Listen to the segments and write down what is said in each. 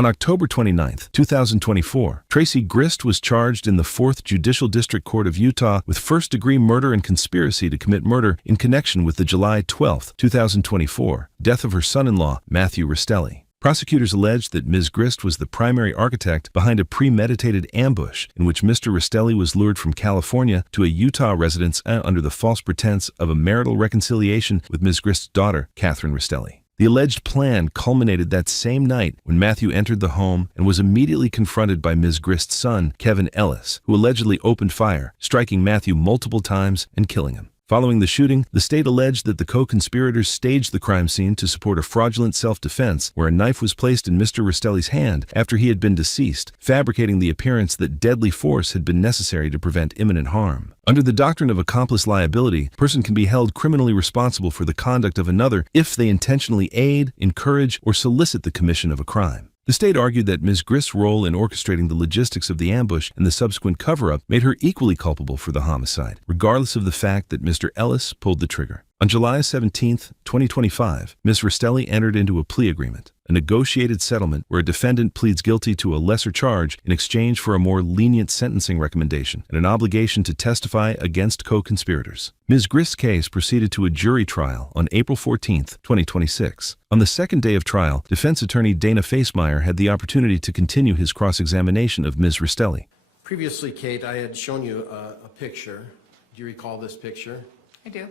On October 29, 2024, Tracy Grist was charged in the 4th Judicial District Court of Utah with first-degree murder and conspiracy to commit murder in connection with the July 12, 2024, death of her son-in-law, Matthew Rastelli. Prosecutors alleged that Ms. Grist was the primary architect behind a premeditated ambush in which Mr. Rastelli was lured from California to a Utah residence under the false pretense of a marital reconciliation with Ms. Grist's daughter, Catherine Rastelli. The alleged plan culminated that same night when Matthew entered the home and was immediately confronted by Ms. Grist's son, Kevin Ellis, who allegedly opened fire, striking Matthew multiple times and killing him. Following the shooting, the state alleged that the co-conspirators staged the crime scene to support a fraudulent self-defense where a knife was placed in Mr. Rastelli's hand after he had been deceased, fabricating the appearance that deadly force had been necessary to prevent imminent harm. Under the doctrine of accomplice liability, a person can be held criminally responsible for the conduct of another if they intentionally aid, encourage, or solicit the commission of a crime. The state argued that Ms. Grist's role in orchestrating the logistics of the ambush and the subsequent cover-up made her equally culpable for the homicide, regardless of the fact that Mr. Ellis pulled the trigger. On July 17, 2025, Ms. Rastelli entered into a plea agreement, a negotiated settlement where a defendant pleads guilty to a lesser charge in exchange for a more lenient sentencing recommendation and an obligation to testify against co-conspirators. Ms. Grist's case proceeded to a jury trial on April 14, 2026. On the second day of trial, defense attorney Dana Facemeyer had the opportunity to continue his cross-examination of Ms. Rastelli. Previously, Kate, I had shown you a picture. Do you recall this picture? I do.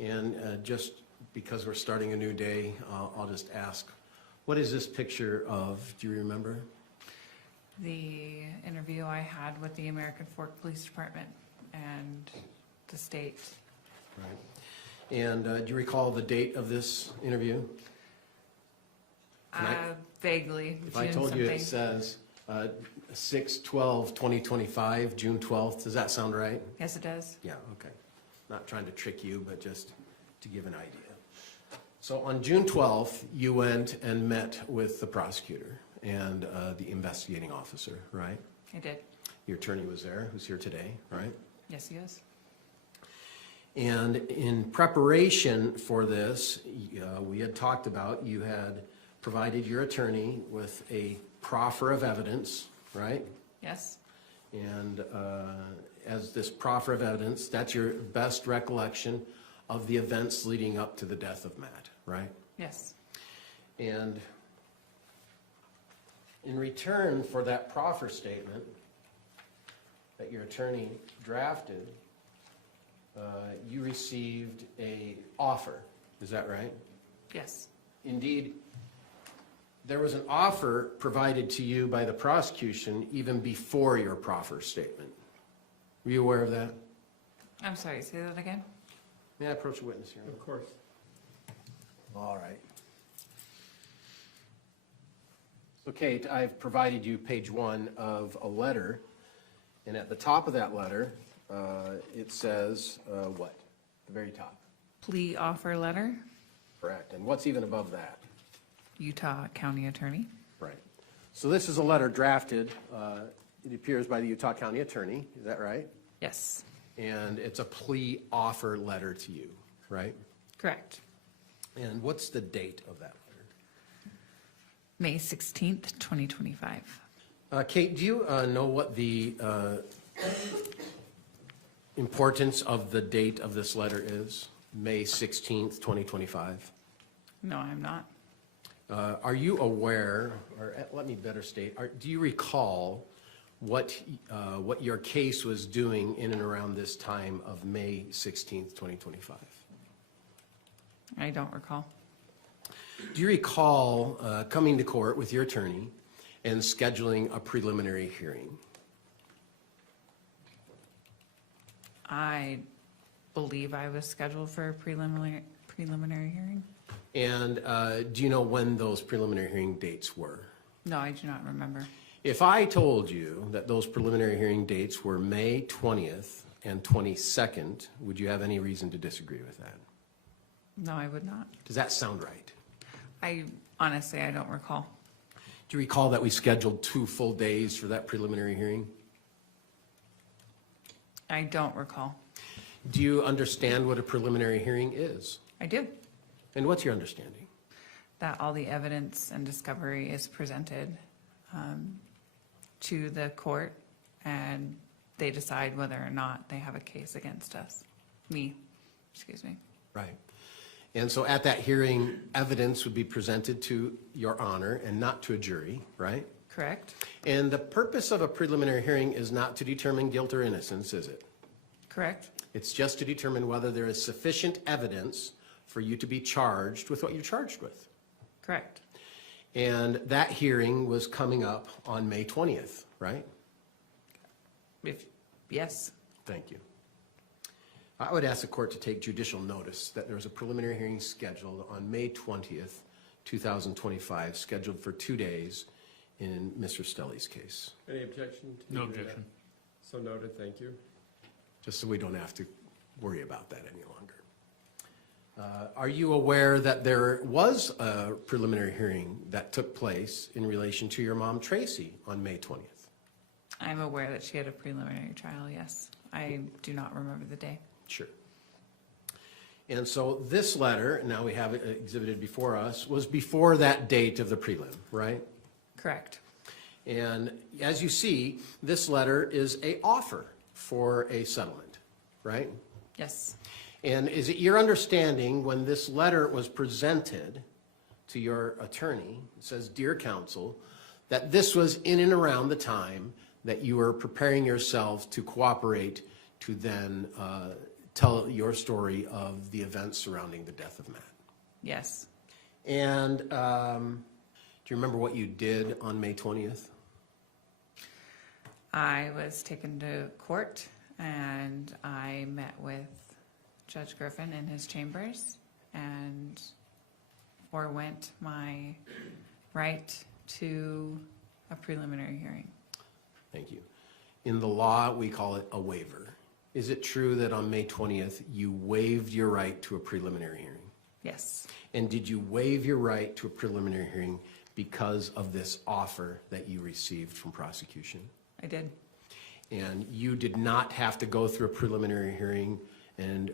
And just because we're starting a new day, I'll just ask, what is this picture of? Do you remember? The interview I had with the American Fork Police Department and the state. Right. And do you recall the date of this interview? Vaguely. If I told you it says 6/12/2025, June 12th, does that sound right? Yes, it does. Yeah, okay. Not trying to trick you, but just to give an idea. So on June 12th, you went and met with the prosecutor and the investigating officer, right? I did. Your attorney was there, who's here today, right? Yes, he is. And in preparation for this, we had talked about, you had provided your attorney with a proffer of evidence, right? Yes. And as this proffer of evidence, that's your best recollection of the events leading up to the death of Matt, right? Yes. And in return for that proffer statement that your attorney drafted, you received an offer. Is that right? Yes. Indeed, there was an offer provided to you by the prosecution even before your proffer statement. Were you aware of that? I'm sorry, say that again? May I approach a witness here? Of course. All right. So Kate, I've provided you page 1 of a letter, and at the top of that letter, it says what? The very top. Plea offer letter, Correct. And what's even above that? Utah County Attorney. Right. So this is a letter drafted, it appears by the Utah County Attorney, is that right? Yes. And it's a plea offer letter to you, right? Correct. And what's the date of that letter? May 16th, 2025. Kate, do you know what the importance of the date of this letter is? May 16th, 2025. No, I'm not. Are you aware, or let me better state, do you recall what your case was doing in and around this time of May 16th, 2025? I don't recall. Do you recall coming to court with your attorney and scheduling a preliminary hearing? I believe I was scheduled for a preliminary hearing. And do you know when those preliminary hearing dates were? No, I do not remember. If I told you that those preliminary hearing dates were May 20th and 22nd, would you have any reason to disagree with that? No, I would not. Does that sound right? Honestly, I don't recall. Do you recall that we scheduled 2 full days for that preliminary hearing? I don't recall. Do you understand what a preliminary hearing is? I do. And what's your understanding? that all the evidence and discovery is presented to the court, and they decide whether or not they have a case against us. Excuse me. Right. And so at that hearing, evidence would be presented to your honor and not to a jury, right? Correct? And the purpose of a preliminary hearing is not to determine guilt or innocence, is it? Correct? It's just to determine whether there is sufficient evidence for you to be charged with what you're charged with. Correct. And that hearing was coming up on May 20th, right? Yes. Thank you. I would ask the court to take judicial notice that there was a preliminary hearing scheduled on May 20th, 2025, scheduled for 2 days in Mr. Stelly's case. Any objection? No objection. So noted, thank you. Just so we don't have to worry about that any longer. Are you aware that there was a preliminary hearing that took place in relation to your mom, Tracy, on May 20th? I'm aware that she had a preliminary trial, yes. I do not remember the day. Sure. And so this letter, now we have it exhibited before us, was before that date of the prelim, right? Correct. And as you see, this letter is an offer for a settlement, right? Yes. And is it your understanding when this letter was presented to your attorney, it says, "Dear counsel," that this was in and around the time that you were preparing yourself to cooperate to then tell your story of the events surrounding the death of Matt? Yes. And do you remember what you did on May 20th? I was taken to court and I met with Judge Griffin in his chambers and forewent my right to a preliminary hearing. Thank you. In the law, we call it a waiver. Is it true that on May 20th, you waived your right to a preliminary hearing? Yes. And did you waive your right to a preliminary hearing because of this offer that you received from prosecution? I did. And you did not have to go through a preliminary hearing and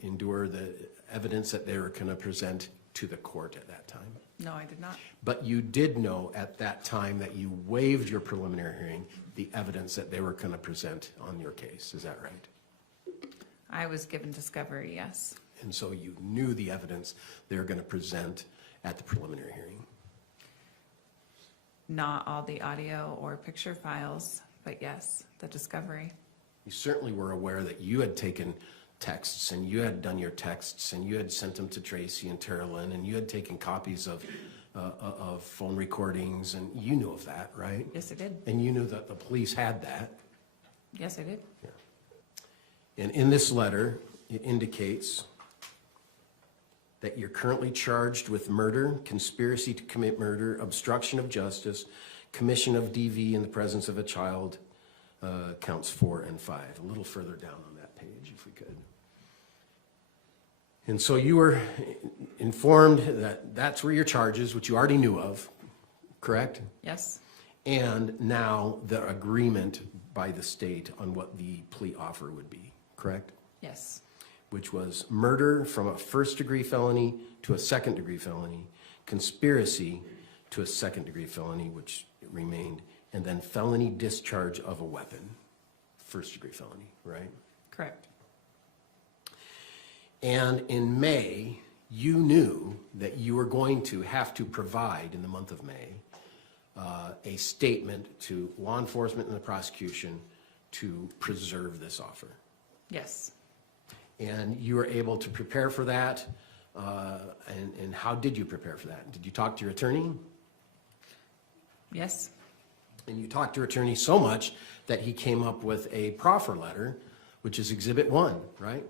endure the evidence that they were going to present to the court at that time? No, I did not. But you did know at that time that you waived your preliminary hearing, the evidence that they were going to present on your case. Is that right? I was given discovery, yes. And so you knew the evidence they were going to present at the preliminary hearing. Not all the audio or picture files, but yes, the discovery. You certainly were aware that you had taken texts and you had done your texts and you had sent them to Tracy and Tara Lynn and you had taken copies of phone recordings, and you knew of that, right? Yes, I did. And you knew that the police had that. Yes, I did. Yeah. And in this letter, it indicates that you're currently charged with murder, conspiracy to commit murder, obstruction of justice, commission of DV in the presence of a child, counts 4 and 5. A little further down on that page, if we could. And so you were informed that that's where your charges, which you already knew of, correct? Yes. And now the agreement by the state on what the plea offer would be, correct? Yes. Which was murder from a first-degree felony to a second-degree felony, conspiracy to a second-degree felony, which remained, and then felony discharge of a weapon, first-degree felony, right? Correct. And in May, you knew that you were going to have to provide, in the month of May, a statement to law enforcement and the prosecution to preserve this offer. Yes. And you were able to prepare for that, and how did you prepare for that? Did you talk to your attorney? Yes. And you talked to your attorney so much that he came up with a proffer letter, which is Exhibit 1, right?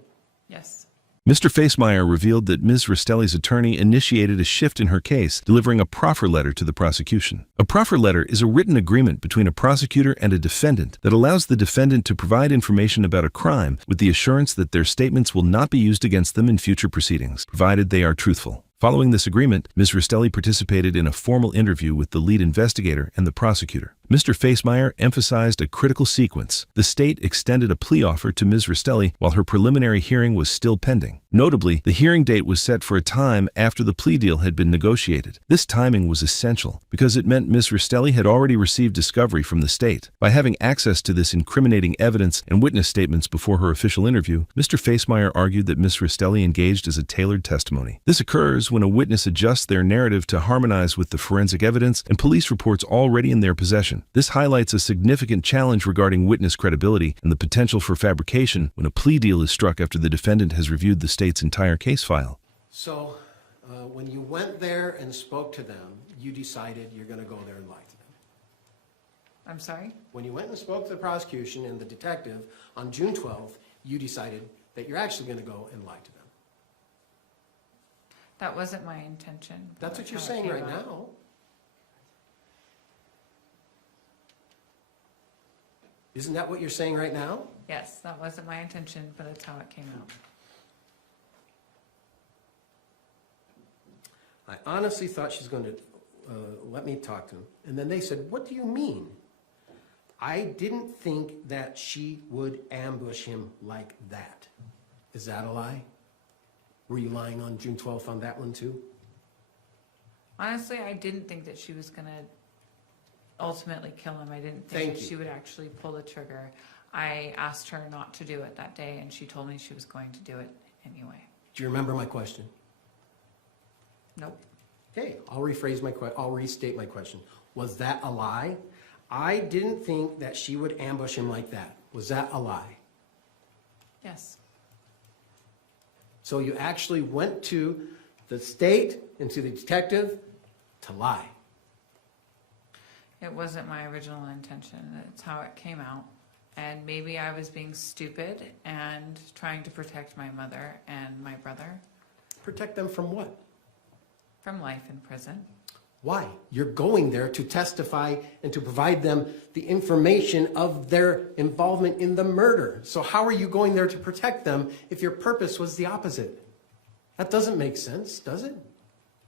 Yes. Mr. Facemeyer revealed that Ms. Rastelli's attorney initiated a shift in her case, delivering a proffer letter to the prosecution. A proffer letter is a written agreement between a prosecutor and a defendant that allows the defendant to provide information about a crime with the assurance that their statements will not be used against them in future proceedings, provided they are truthful. Following this agreement, Ms. Rastelli participated in a formal interview with the lead investigator and the prosecutor. Mr. Facemeyer emphasized a critical sequence. The state extended a plea offer to Ms. Rastelli while her preliminary hearing was still pending. Notably, the hearing date was set for a time after the plea deal had been negotiated. This timing was essential because it meant Ms. Rastelli had already received discovery from the state. By having access to this incriminating evidence and witness statements before her official interview, Mr. Facemeyer argued that Ms. Rastelli engaged as a tailored testimony. This occurs when a witness adjusts their narrative to harmonize with the forensic evidence and police reports already in their possession. This highlights a significant challenge regarding witness credibility and the potential for fabrication when a plea deal is struck after the defendant has reviewed the state's entire case file. So, when you went there and spoke to them, you decided you're going to go there and lie to them. I'm sorry? When you went and spoke to the prosecution and the detective on June 12th, you decided that you're actually going to go and lie to them. That wasn't my intention. That's what you're how it saying came right out. now. Isn't that what you're saying right now? Yes, that wasn't my intention, but it's how it came out. I honestly thought she's going to let me talk to him. And then they said, what do you mean? I didn't think that she would ambush him like that. Is that a lie? Were you lying on June 12th on that one too? Honestly, I didn't think that she was gonna ultimately kill him. I didn't Thank think you. she would actually pull the trigger. I asked her not to do it that day, and she told me she was going to do it anyway. Do you remember my question? Nope. Okay, I'll restate my question. Was that a lie? I didn't think that she would ambush him like that. Was that a lie? Yes. So you actually went to the state and to the detective to lie. It wasn't my original intention. It's how it came out. And maybe I was being stupid and trying to protect my mother and my brother Protect them from what? from life in prison. Why? You're going there to testify and to provide them the information of their involvement in the murder. So how are you going there to protect them if your purpose was the opposite? That doesn't make sense, does it?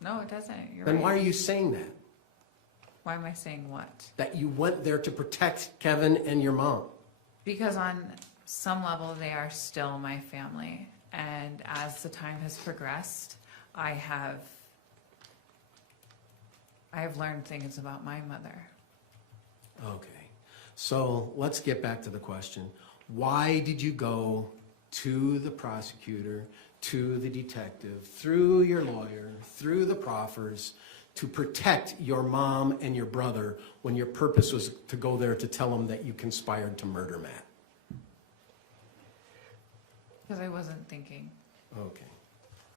No, it doesn't. You're Then right. why are you saying that? Why am I saying what? That you went there to protect Kevin and your mom? Because on some level, they are still my family. And as the time has progressed, I have learned things about my mother. Okay, so let's get back to the question. Why did you go to the prosecutor, to the detective, through your lawyer, through the proffers, to protect your mom and your brother when your purpose was to go there to tell them that you conspired to murder Matt? Because I wasn't thinking. Okay.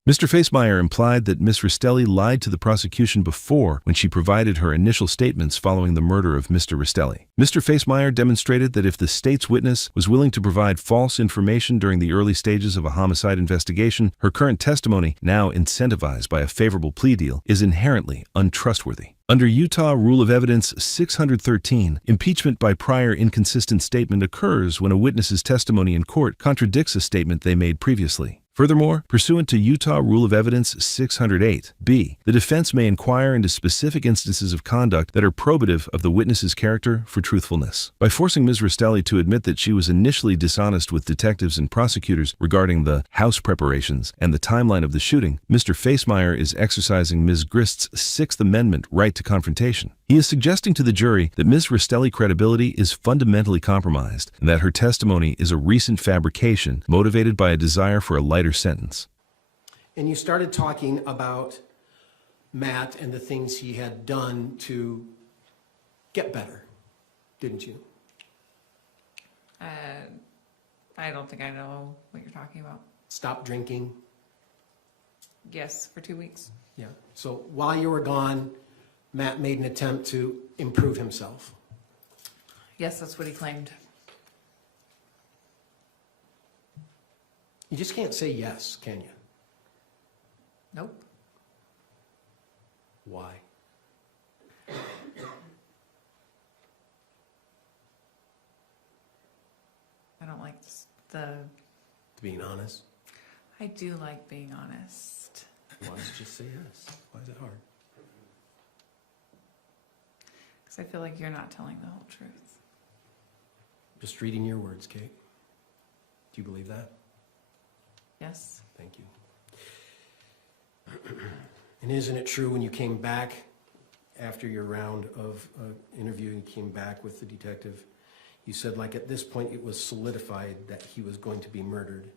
Mr. Facemeyer implied that Ms. Rastelli lied to the prosecution before when she provided her initial statements following the murder of Mr. Rastelli. Mr. Facemeyer demonstrated that if the state's witness was willing to provide false information during the early stages of a homicide investigation, her current testimony, now incentivized by a favorable plea deal, is inherently untrustworthy. Under Utah Rule of Evidence 613, impeachment by prior inconsistent statement occurs when a witness's testimony in court contradicts a statement they made previously. Furthermore, pursuant to Utah Rule of Evidence 608b, the defense may inquire into specific instances of conduct that are probative of the witness's character for truthfulness. By forcing Ms. Rastelli to admit that she was initially dishonest with detectives and prosecutors regarding the house preparations and the timeline of the shooting, Mr. Facemeyer is exercising Ms. Grist's Sixth Amendment right to confrontation. He is suggesting to the jury that Ms. Rastelli's credibility is fundamentally compromised and that her testimony is a recent fabrication motivated by a desire for a lighter sentence. And you started talking about Matt and the things he had done to get better, didn't you? I don't think I know what you're talking about. Stop drinking. Yes, for 2 weeks. Yeah. So while you were gone, Matt made an attempt to improve himself. Yes, that's what he claimed. You just can't say yes, can you? Nope. Why? I don't like the. Being honest? I do like being honest. Why don't you just say yes? Why is it hard? Because Because I feel like you're not telling the whole truth. Just reading your words, Kate. Do you believe that? Yes? Thank you. And isn't it true when you came back after your round of interview, you came back with the detective, you said, like, at this point it was solidified that he was going to be murdered.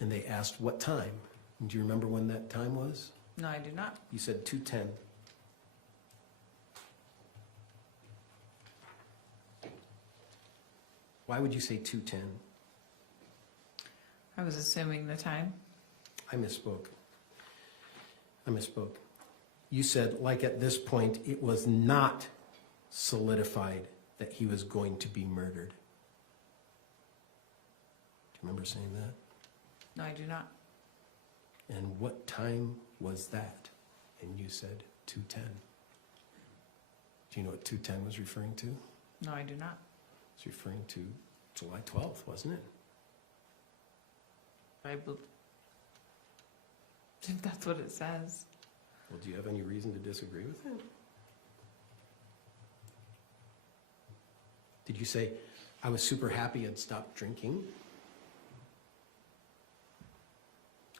And they asked what time. And do you remember when that time was? No, I do not. You said 2:10. Why would you say 2:10? I was assuming the time. I misspoke. You said, like, at this point, it was not solidified that he was going to be murdered. Do you remember saying that? No, I do not. And what time was that? And you said 2:10. Do you know what 2:10 was referring to? No, I do not. It's referring to July 12th, wasn't it? If that's what it says. Well, do you have any reason to disagree with it? Did you say, I was super happy I'd stopped drinking?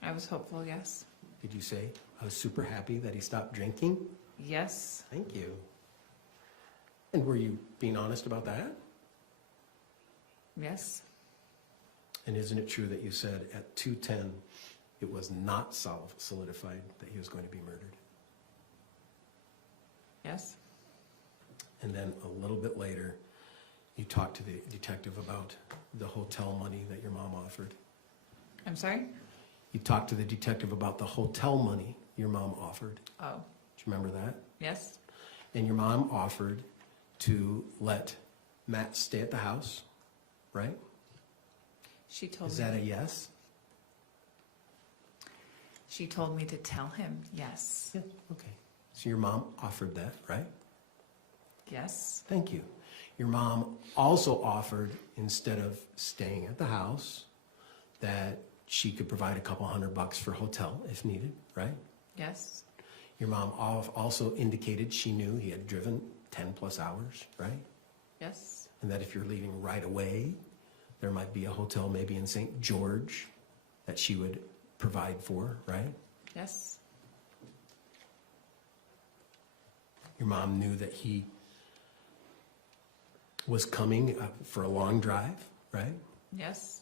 I was hopeful, yes. Did you say, I was super happy that he stopped drinking? Yes. Thank you. And were you being honest about that? Yes. And isn't it true that you said at 2:10 it was not solidified that he was going to be murdered? Yes. And then a little bit later, you talked to the detective about the hotel money that your mom offered. I'm sorry? You talked to the detective about the hotel money your mom offered. Oh, Do you remember that? yes. And your mom offered to let Matt stay at the house, right? She told Is me. that a yes? She told me to tell him yes. Yeah, okay. So your mom offered that, right? Yes. Thank you. Your mom also offered, instead of staying at the house, that she could provide a couple $100 for hotel if needed, right? Yes. Your mom also indicated she knew he had driven 10 plus hours, right? Yes. And that if you're leaving right away, there might be a hotel maybe in St. George that she would provide for, right? Yes. Your mom knew that he was coming for a long drive, right? Yes.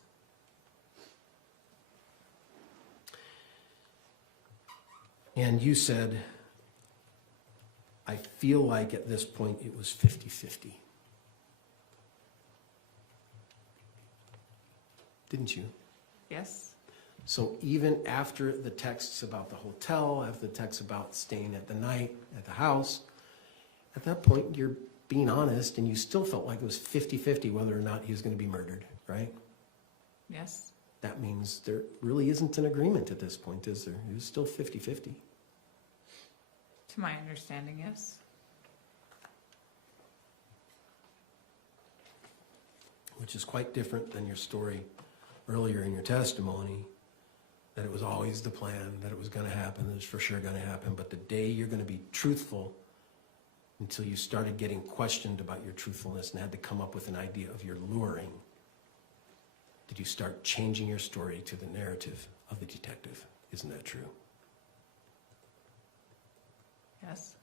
And you said, I feel like at this point it was 50-50. Didn't you? Yes. So even after the texts about the hotel, after the texts about staying at the night at the house, at that point you're being honest and you still felt like it was 50-50 whether or not he was going to be murdered, right? Yes. That means there really isn't an agreement at this point, is there? It was still 50-50. To my understanding, yes. Which is quite different than your story earlier in your testimony, that it was always the plan, that it was going to happen, that it was for sure going to happen. But the day you're going to be truthful, until you started getting questioned about your truthfulness and had to come up with an idea of your luring, did you start changing your story to the narrative of the detective? Isn't that true? Yes.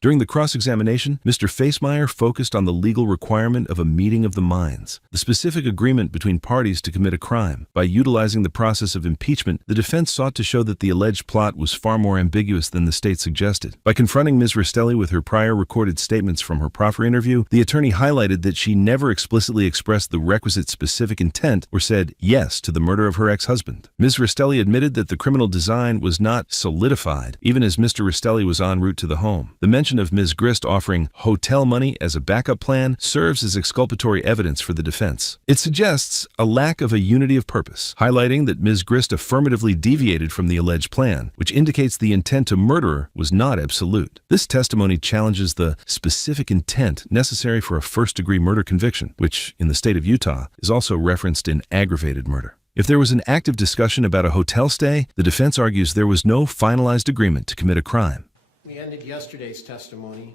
During the cross-examination, Mr. Facemeyer focused on the legal requirement of a meeting of the minds, the specific agreement between parties to commit a crime. By utilizing the process of impeachment, the defense sought to show that the alleged plot was far more ambiguous than the state suggested. By confronting Ms. Restelli with her prior recorded statements from her proffer interview, the attorney highlighted that she never explicitly expressed the requisite specific intent or said yes to the murder of her ex-husband. Ms. Restelli admitted that the criminal design was not solidified, even as Mr. Restelli was en route to the home. The mention of Ms. Grist offering hotel money as a backup plan serves as exculpatory evidence for the defense. It suggests a lack of a unity of purpose, highlighting that Ms. Grist affirmatively deviated from the alleged plan, which indicates the intent to murder her was not absolute. This testimony challenges the specific intent necessary for a first-degree murder conviction, which, in the state of Utah, is also referenced in aggravated murder. If there was an active discussion about a hotel stay, the defense argues there was no finalized agreement to commit a crime. We ended yesterday's testimony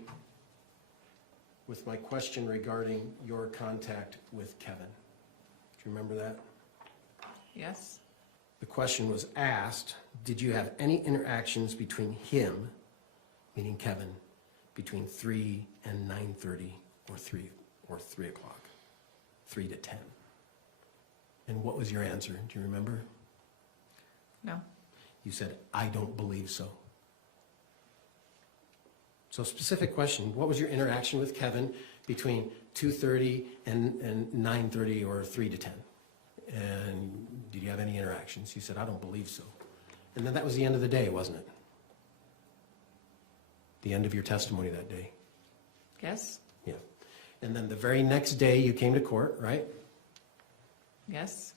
with my question regarding your contact with Kevin. Do you remember that? Yes, The question was asked, did you have any interactions between him, meaning Kevin, between 3 and 9:30 or 3 o'clock, 3 to 10? And what was your answer? Do you remember? no, You said, I don't believe so. So specific question, what was your interaction with Kevin between 2:30 and 9:30 or 3 to 10? And did you have any interactions? You said, I don't believe so. And then that was the end of the day, wasn't it? The end of your testimony that day. yes, Yeah. And then the very next day you came to court, right? yes,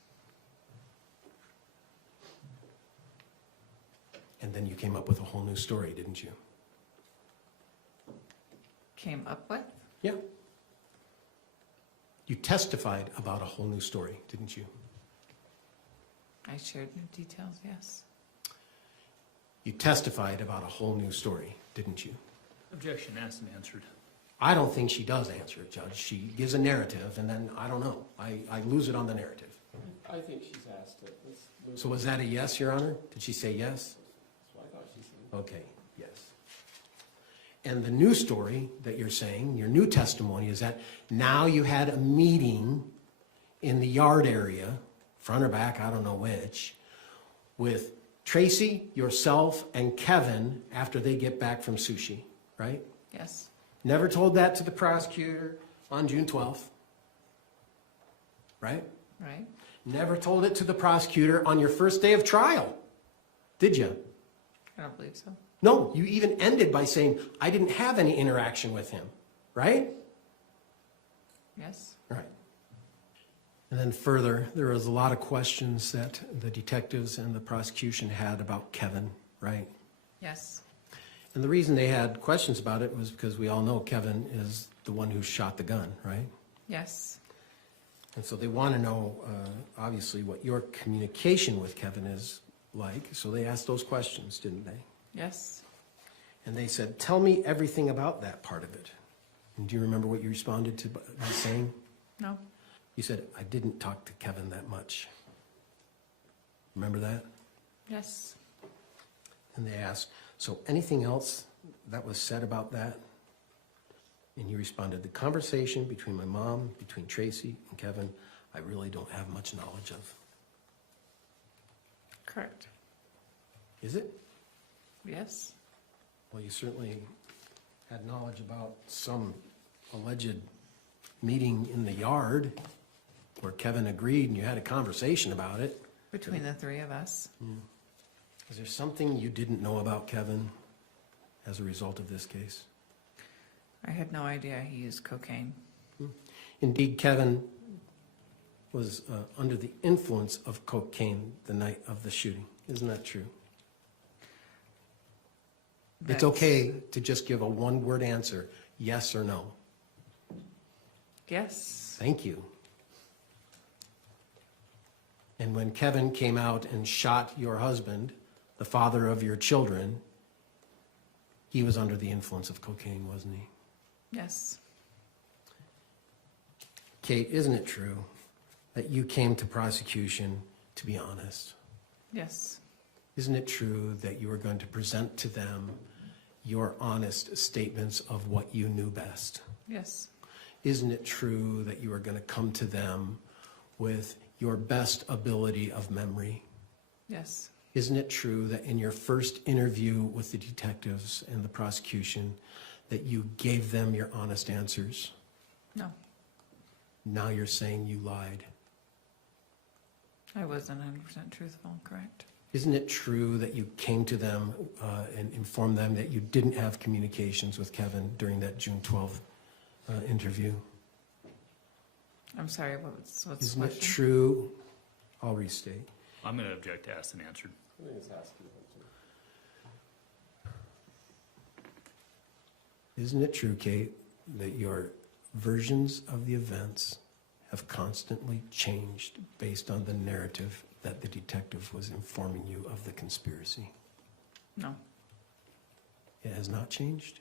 And then you came up with a whole new story, didn't you? came up with, Yeah. You testified about a whole new story, didn't you? I shared new details, yes. You testified about a whole new story, didn't you? Objection asked and answered. I don't think she does answer it, Judge. She gives a narrative, and then, I don't know, I lose it on the narrative. I think she's asked it. Let's move. So was that a yes, Your Honor? Did she say yes? That's what I thought she said. Okay, yes. And the new story that you're saying, your new testimony, is that now you had a meeting in the yard area, front or back, I don't know which, with Tracy, yourself, and Kevin after they get back from sushi, right? Yes, Never told that to the prosecutor on June 12th, right? right, Never told it to the prosecutor on your first day of trial, did you? I don't believe so. No, you even ended by saying, I didn't have any interaction with him, right? Yes, Right. And then further, there was a lot of questions that the detectives and the prosecution had about Kevin, right? yes, And the reason they had questions about it was because we all know Kevin is the one who shot the gun, right? yes, And so they want to know, obviously, what your communication with Kevin is like. So they asked those questions, didn't they? yes. And they said, tell me everything about that part of it. And do you remember what you responded to by saying? No, You said, I didn't talk to Kevin that much. Remember that? yes, And they asked, so anything else that was said about that? And you responded, the conversation between my mom, between Tracy and Kevin, I really don't have much knowledge of. correct, Is it? yes, Well, you certainly had knowledge about some alleged meeting in the yard where Kevin agreed and you had a conversation about it. between the three of us. Is there something you didn't know about Kevin as a result of this case? I had no idea he used cocaine. Indeed, Kevin was under the influence of cocaine the night of the shooting. Isn't that true? It's That's- okay to just give a one-word answer, yes or no. Yes, Thank you. And when Kevin came out and shot your husband, the father of your children, he was under the influence of cocaine, wasn't he? yes, Kate, isn't it true that you came to prosecution to be honest? yes, Isn't it true that you were going to present to them your honest statements of what you knew best? yes, Isn't it true that you were going to come to them with your best ability of memory? yes, Isn't it true that in your first interview with the detectives and the prosecution that you gave them your honest answers? no, Now you're saying you lied. I wasn't 100% truthful, correct. Isn't it true that you came to them and informed them that you didn't have communications with Kevin during that June 12th interview? I'm sorry, what's the Isn't it question? true? I'll restate. I'm going to object to asked and answered. I think it's asked you to. Isn't it true, Kate, that your versions of the events have constantly changed based on the narrative that the detective was informing you of the conspiracy? No, It has not changed?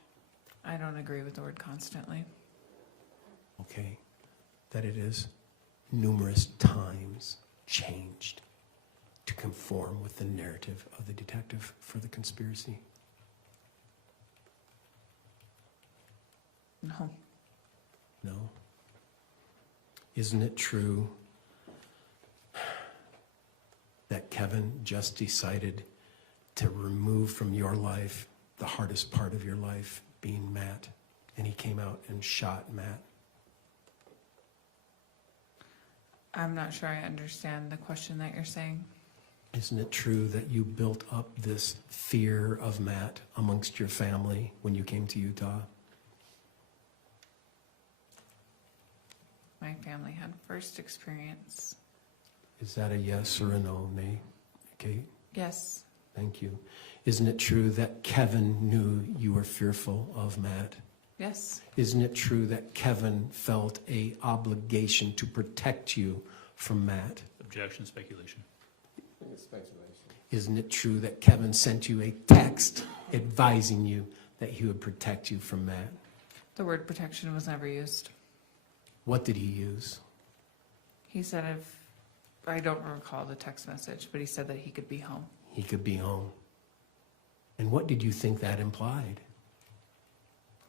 I don't agree with the word constantly. okay, that it is numerous times changed to conform with the narrative of the detective for the conspiracy? No. No? Isn't it true that Kevin just decided to remove from your life the hardest part of your life, being Matt, and he came out and shot Matt? I'm not sure I understand the question that you're saying. Isn't it true that you built up this fear of Matt amongst your family when you came to Utah? My family had first experience. Is that a yes or a no, Nate? Okay, Yes. thank you. Isn't it true that Kevin knew you were fearful of Matt? Yes. Isn't it true that Kevin felt a obligation to protect you from Matt? Objection, speculation. I think it's speculation. Isn't it true that Kevin sent you a text advising you that he would protect you from Matt? The word protection was never used. What did he use? He said I don't recall the text message, but he said that he could be home. He could be home. And what did you think that implied?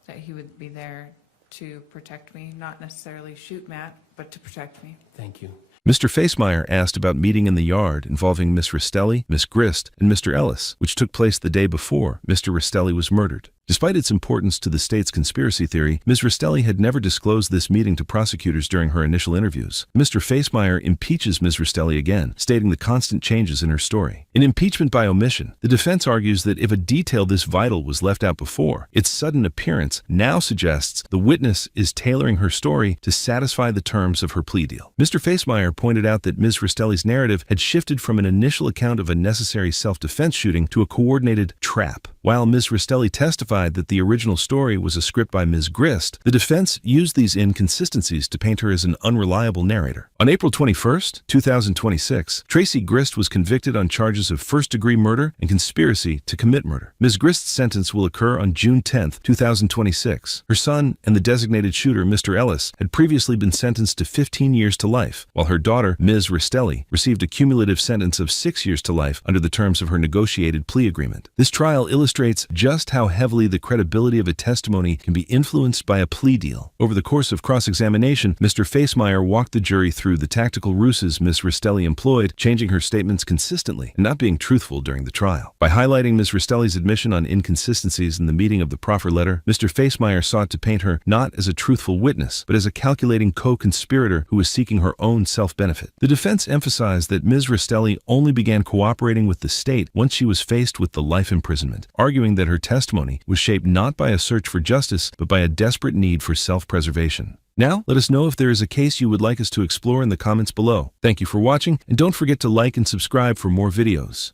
That he would be there to protect me, not necessarily shoot Matt, but to protect me. Thank you. Mr. Facemeyer asked about meeting in the yard involving Miss Ristelli, Miss Grist, and Mr. Ellis, which took place the day before Mr. Ristelli was murdered. Despite its importance to the state's conspiracy theory, Ms. Ristelli had never disclosed this meeting to prosecutors during her initial interviews. Mr. Facemeyer impeaches Ms. Ristelli again, stating the constant changes in her story. In impeachment by omission, the defense argues that if a detail this vital was left out before, its sudden appearance now suggests the witness is tailoring her story to satisfy the terms of her plea deal. Mr. Facemeyer pointed out that Ms. Ristelli's narrative had shifted from an initial account of a necessary self-defense shooting to a coordinated trap. While Ms. Ristelli testified that the original story was a script by Ms. Grist, the defense used these inconsistencies to paint her as an unreliable narrator. On April 21, 2026, Tracy Grist was convicted on charges of first-degree murder and conspiracy to commit murder. Ms. Grist's sentence will occur on June 10, 2026. Her son and the designated shooter, Mr. Ellis, had previously been sentenced to 15 years to life, while her daughter, Ms. Ristelli, received a cumulative sentence of 6 years to life under the terms of her negotiated plea agreement. This trial illustrates just how heavily the credibility of a testimony can be influenced by a plea deal. Over the course of cross-examination, Mr. Facemeyer walked the jury through the tactical ruses Ms. Ristelli employed, changing her statements consistently and not being truthful during the trial. By highlighting Ms. Ristelli's admission on inconsistencies in the meeting of the proffer letter, Mr. Facemeyer sought to paint her not as a truthful witness, but as a calculating co-conspirator who was seeking her own self-benefit. The defense emphasized that Ms. Ristelli only began cooperating with the state once she was faced with the life imprisonment, arguing that her testimony was shaped not by a search for justice, but by a desperate need for self-preservation. Now, let us know if there is a case you would like us to explore in the comments below. Thank you for watching, and don't forget to like and subscribe for more videos.